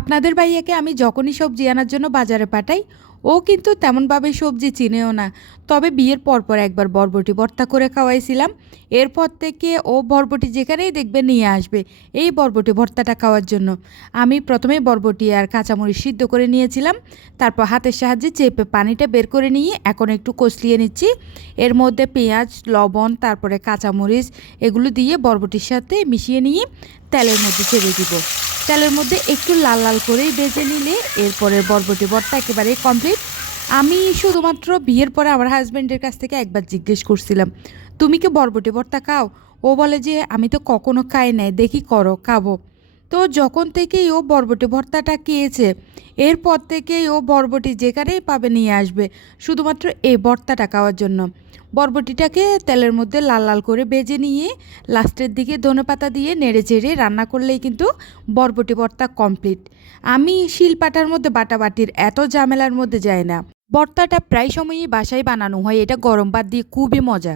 আপনাদের ভাইয়াকে আমি যখনই সবজি আনার জন্য বাজারে পাঠাই, ও কিন্তু তেমনভাবে সবজি চিনেও না। তবে বিয়ের পরপর একবার বরবটি ভর্তা করে খাওয়াইছিলাম। এরপর থেকে ও বরবটি যেখানেই দেখবে নিয়ে আসবে, এই বরবটি ভর্তাটা খাওয়ার জন্য। আমি প্রথমে বরবটি আর কাঁচামরিচ সিদ্ধ করে নিয়েছিলাম। তারপর হাতের সাহায্যে চেপে পানিটা বের করে নিয়ে এখন একটু কষলিয়ে নিচ্ছি। এর মধ্যে পেঁয়াজ, লবণ, তারপরে কাঁচামরিচ, এগুলো দিয়ে বরবটির সাথে মিশিয়ে নিয়ে তেলের মধ্যে ছেড়ে দিব। তেলের মধ্যে একটু লাল লাল করে বেজে নিলে এরপরে বরবটি বরটা একেবারে কমপ্লিট আমি শুধুমাত্র বিয়ের পরে আমার হাজব্যান্ডের কাছ থেকে একবার জিজ্ঞেস করছিলাম, তুমি কি বরবটি বরটা খাও? ও বলে যে, আমি তো কখনো খাই নাই, দেখি করো, খাব। তো যখন থেকেই ও বরবটি ভর্তাটা খেয়েছে, এরপর থেকেই ও বরবটি যেখানেই পাবে নিয়ে আসবে, শুধুমাত্র এই ভর্তাটা খাওয়ার জন্য। বরবটিটাকে তেলের মধ্যে লাল লাল করে ভেজে নিয়ে লাস্টের দিকে ধনেপাতা দিয়ে নেড়ে চেড়ে রান্না করলেই কিন্তু বরবটি ভর্তা কমপ্লিট। আমি শিলপাটার মধ্যে বাটাবাটির এত ঝামেলার মধ্যে যায় না। ভর্তাটা প্রায় সময়ই বাসায় বানানো হয়, এটা গরম ভাত দিয়ে খুবই মজা।